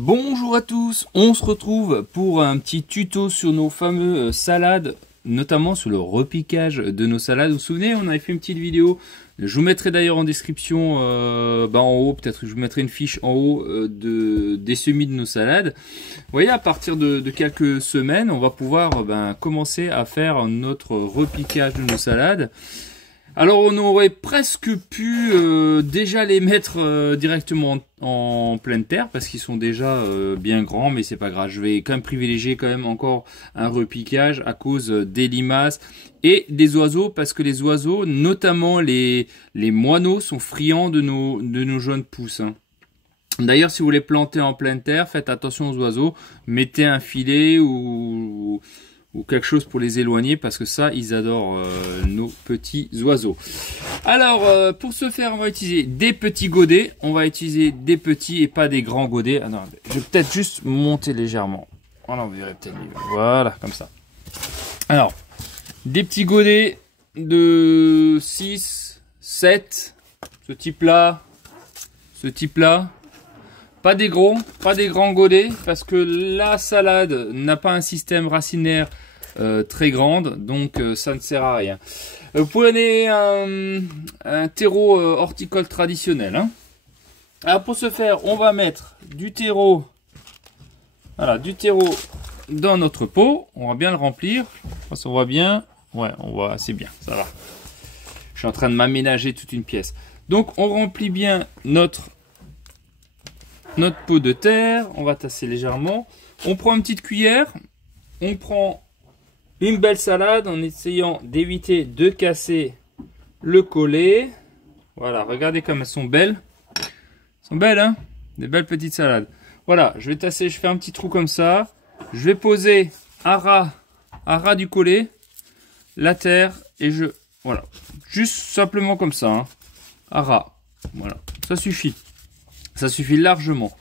Bonjour à tous, on se retrouve pour un petit tuto sur nos fameuses salades, notamment sur le repiquage de nos salades. Vous vous souvenez, on avait fait une petite vidéo, je vous mettrai d'ailleurs en description, en haut, peut-être je vous mettrai une fiche en haut des semis de nos salades. Vous voyez, à partir de quelques semaines, on va pouvoir commencer à faire notre repiquage de nos salades. Alors on aurait presque pu déjà les mettre directement en pleine terre parce qu'ils sont déjà bien grands, mais c'est pas grave. Je vais quand même privilégier quand même encore un repiquage à cause des limaces et des oiseaux, parce que les oiseaux, notamment les moineaux, sont friands de nos jeunes pousses, hein. D'ailleurs, si vous les plantez en pleine terre, faites attention aux oiseaux, mettez un filet ou quelque chose pour les éloigner, parce que ça, ils adorent nos petits oiseaux. Alors, pour ce faire, on va utiliser des petits godets. On va utiliser des petits et pas des grands godets. Ah non, je vais peut-être juste monter légèrement. Voilà, vous verrez peut-être mieux. Voilà, comme ça. Alors, des petits godets de 6, 7, ce type-là, Pas des grands godets, parce que la salade n'a pas un système racinaire très grande, donc ça ne sert à rien. Vous prenez un terreau horticole traditionnel, hein. Alors pour ce faire, on va mettre du terreau, voilà, du terreau dans notre pot. On va bien le remplir. On voit bien, ouais, on voit assez bien, ça va. Je suis en train de m'aménager toute une pièce. Donc on remplit bien notre pot de terre, on va tasser légèrement. On prend une petite cuillère, on prend une belle salade en essayant d'éviter de casser le collet. Voilà, regardez comme elles sont belles. Elles sont belles, hein? Des belles petites salades. Voilà, je vais tasser, je fais un petit trou comme ça. Je vais poser à ras du collet la terre et voilà, juste simplement comme ça, hein, à ras. Voilà, ça suffit. Ça suffit largement.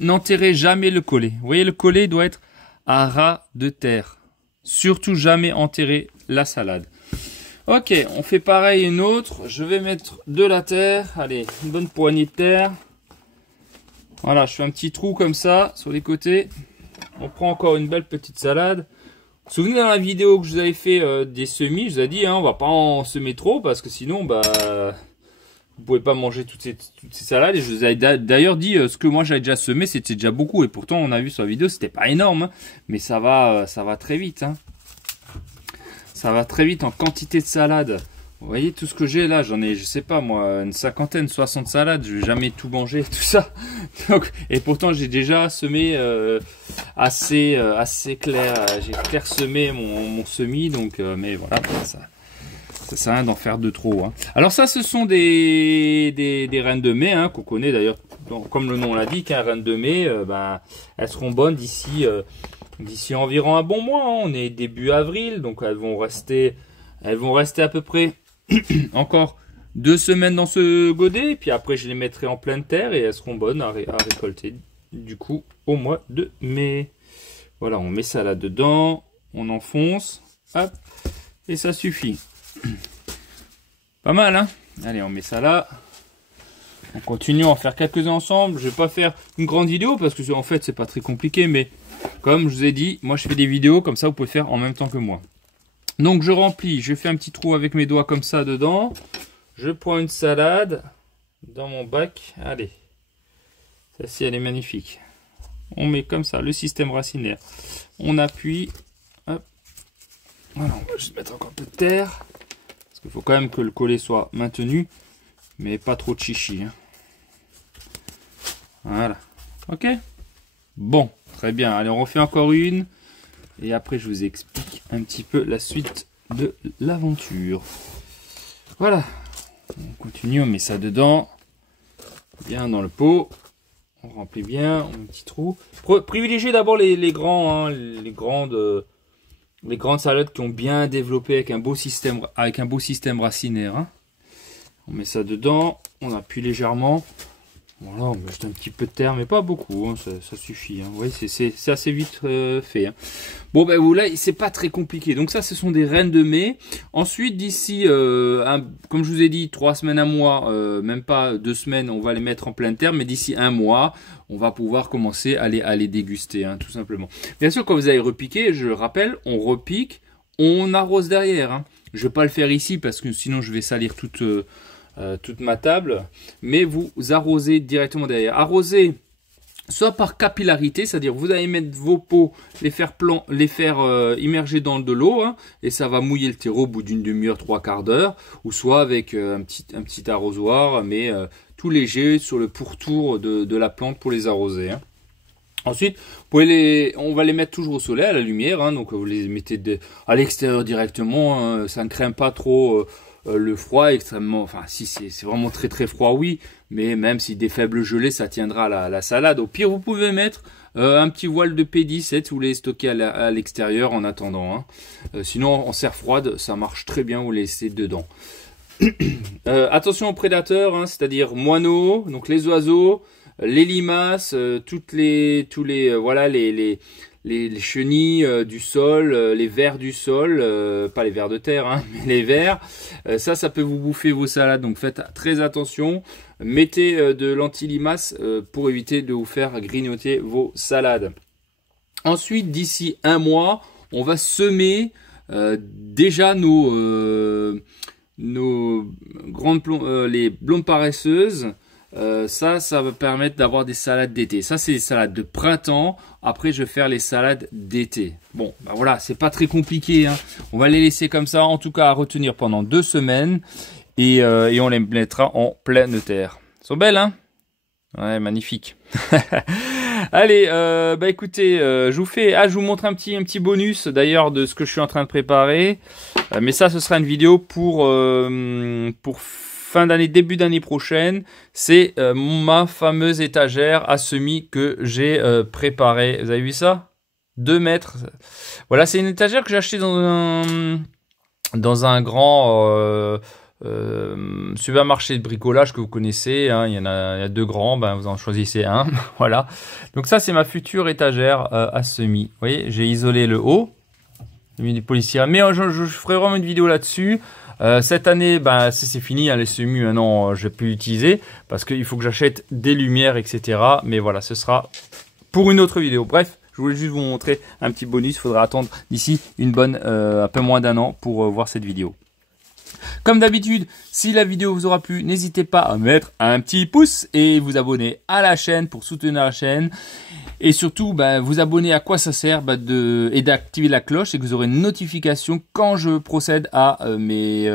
N'enterrez jamais le collet. Vous voyez, le collet doit être à ras de terre. Surtout jamais enterrer la salade. Ok, on fait pareil une autre. Je vais mettre de la terre. Allez, une bonne poignée de terre. Voilà, je fais un petit trou comme ça sur les côtés. On prend encore une belle petite salade. Vous vous souvenez, dans la vidéo que je vous avais fait des semis, je vous ai dit, hein, on va pas en semer trop parce que sinon, vous pouvez pas manger toutes ces salades. Et je vous avais d'ailleurs dit ce que moi j'avais déjà semé, c'était déjà beaucoup. Et pourtant, on a vu sur la vidéo, c'était pas énorme, hein, mais ça va très vite, hein. Ça va très vite en quantité de salade. Vous voyez tout ce que j'ai là, j'en ai, je sais pas moi, une 50, 60 salades. Je vais jamais tout manger, tout ça. Donc, et pourtant, j'ai déjà semé assez clair. J'ai clairsemé mon semis, donc mais voilà, ça sert à rien d'en faire de trop, hein. Alors ça, ce sont des reines de mai, hein, qu'on connaît d'ailleurs, comme le nom l'indique, hein, reines de mai. Elles seront bonnes d'ici environ un bon mois, hein. On est début avril, donc elles vont rester à peu près encore 2 semaines dans ce godet. Et puis après, je les mettrai en pleine terre et elles seront bonnes à récolter du coup au mois de mai. Voilà, on met ça là dedans, on enfonce, hop, et ça suffit. Pas mal, hein? Allez, on met ça là. On continue à en faire quelques-uns ensemble. Je vais pas faire une grande vidéo parce que en fait c'est pas très compliqué, mais comme je vous ai dit, moi je fais des vidéos comme ça, vous pouvez faire en même temps que moi. Donc je remplis, je fais un petit trou avec mes doigts comme ça dedans. Je prends une salade dans mon bac. Allez, celle-ci elle est magnifique. On met comme ça le système racinaire. On appuie. Hop. Voilà, on va juste mettre encore un peu de terre. Parce qu'il faut quand même que le collet soit maintenu, mais pas trop de chichi, hein. Voilà. Ok. Bon, très bien. Allez, on refait encore une. Et après, je vous explique un petit peu la suite de l'aventure. Voilà. On continue, on met ça dedans. Bien dans le pot. On remplit bien. On met un petit trou. Privilégiez d'abord les grands, hein, les grandes salades qui ont bien développé avec un beau système racinaire, hein. On met ça dedans. On appuie légèrement. Voilà, juste un petit peu de terre, mais pas beaucoup, hein, ça suffit. Hein. Vous voyez, c'est assez vite fait. Hein. Bon, ben là, c'est pas très compliqué. Donc ça, ce sont des rennes de mai. Ensuite, d'ici, comme je vous ai dit, 3 semaines, un mois, même pas 2 semaines, on va les mettre en pleine terre. Mais d'ici un mois, on va pouvoir commencer à les déguster, hein, tout simplement. Bien sûr, quand vous allez repiquer, je le rappelle, on repique, on arrose derrière. Hein. Je vais pas le faire ici parce que sinon, je vais salir toute ma table, mais vous arrosez directement derrière. Arrosez soit par capillarité, c'est-à-dire vous allez mettre vos pots, les faire immerger dans de l'eau, hein, et ça va mouiller le terreau au bout d'une demi-heure, 3/4 d'heure, ou soit avec un petit arrosoir, mais tout léger sur le pourtour de la plante pour les arroser. Hein. Ensuite, on va les mettre toujours au soleil, à la lumière, hein, donc vous les mettez à l'extérieur directement, hein, ça ne craint pas trop le froid extrêmement, enfin si c'est vraiment très très froid, oui, mais même si des faibles gelées, ça tiendra la salade. Au pire, vous pouvez mettre un petit voile de P17, vous les stockez à l'extérieur en attendant. Hein. Sinon, en serre froide, ça marche très bien, vous les laissez dedans. Attention aux prédateurs, hein, c'est-à-dire moineaux, donc les oiseaux, les limaces, voilà les chenilles du sol, les vers du sol, pas les vers de terre, hein, mais les vers, ça peut vous bouffer vos salades, donc faites très attention. Mettez de l'anti-limace pour éviter de vous faire grignoter vos salades. Ensuite, d'ici un mois, on va semer déjà nos les blondes paresseuses. Ça va permettre d'avoir des salades d'été. Ça, c'est les salades de printemps. Après, je vais faire les salades d'été. Bon, ben voilà, c'est pas très compliqué. Hein. On va les laisser comme ça, en tout cas à retenir pendant 2 semaines. Et on les mettra en pleine terre. Elles sont belles, hein? Ouais, magnifique. Allez, bah écoutez, je vous montre un petit bonus d'ailleurs de ce que je suis en train de préparer. Mais ça, ce sera une vidéo pour fin d'année, début d'année prochaine. C'est ma fameuse étagère à semis que j'ai préparée. Vous avez vu ça? 2 mètres. Voilà, c'est une étagère que j'ai achetée dans un grand supermarché de bricolage que vous connaissez. Hein. Il y a 2 grands, ben vous en choisissez un. Voilà. Donc ça, c'est ma future étagère à semis. Vous voyez, j'ai isolé le haut. J'ai mis du polystyrène. Mais je ferai vraiment une vidéo là-dessus. Cette année, ben, c'est fini, hein, les semis, maintenant, je vais plus l'utiliser parce qu'il faut que j'achète des lumières, etc. Mais voilà, ce sera pour une autre vidéo. Bref, je voulais juste vous montrer un petit bonus. Il faudra attendre d'ici un peu moins d'1 an pour voir cette vidéo. Comme d'habitude, si la vidéo vous aura plu, n'hésitez pas à mettre un petit pouce et vous abonner à la chaîne pour soutenir la chaîne. Et surtout, vous abonner à quoi ça sert et d'activer la cloche et que vous aurez une notification quand je procède à mes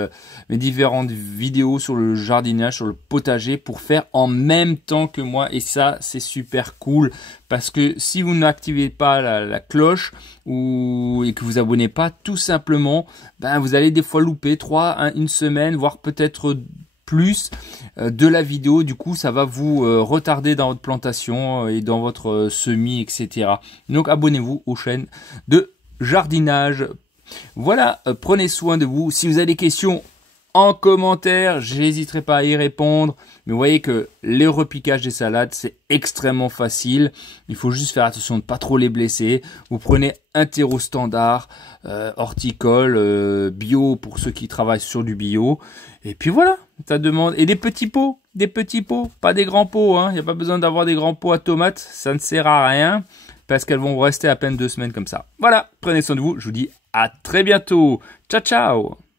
différentes vidéos sur le jardinage, sur le potager pour faire en même temps que moi. Et ça, c'est super cool parce que si vous n'activez pas la cloche et que vous abonnez pas, tout simplement, vous allez des fois louper une semaine, voire peut-être plus de la vidéo. Du coup, ça va vous retarder dans votre plantation et dans votre semis, etc. Donc, abonnez-vous aux chaînes de jardinage. Voilà, prenez soin de vous. Si vous avez des questions en commentaire, j'hésiterai pas à y répondre. Mais vous voyez que le repiquage des salades, c'est extrêmement facile. Il faut juste faire attention de ne pas trop les blesser. Vous prenez un terreau standard, horticole, bio pour ceux qui travaillent sur du bio. Et puis voilà, ça demande. Et des petits pots, pas des grands pots. Hein. Il n'y a pas besoin d'avoir des grands pots à tomates, ça ne sert à rien parce qu'elles vont rester à peine 2 semaines comme ça. Voilà, prenez soin de vous, je vous dis à très bientôt. Ciao, ciao!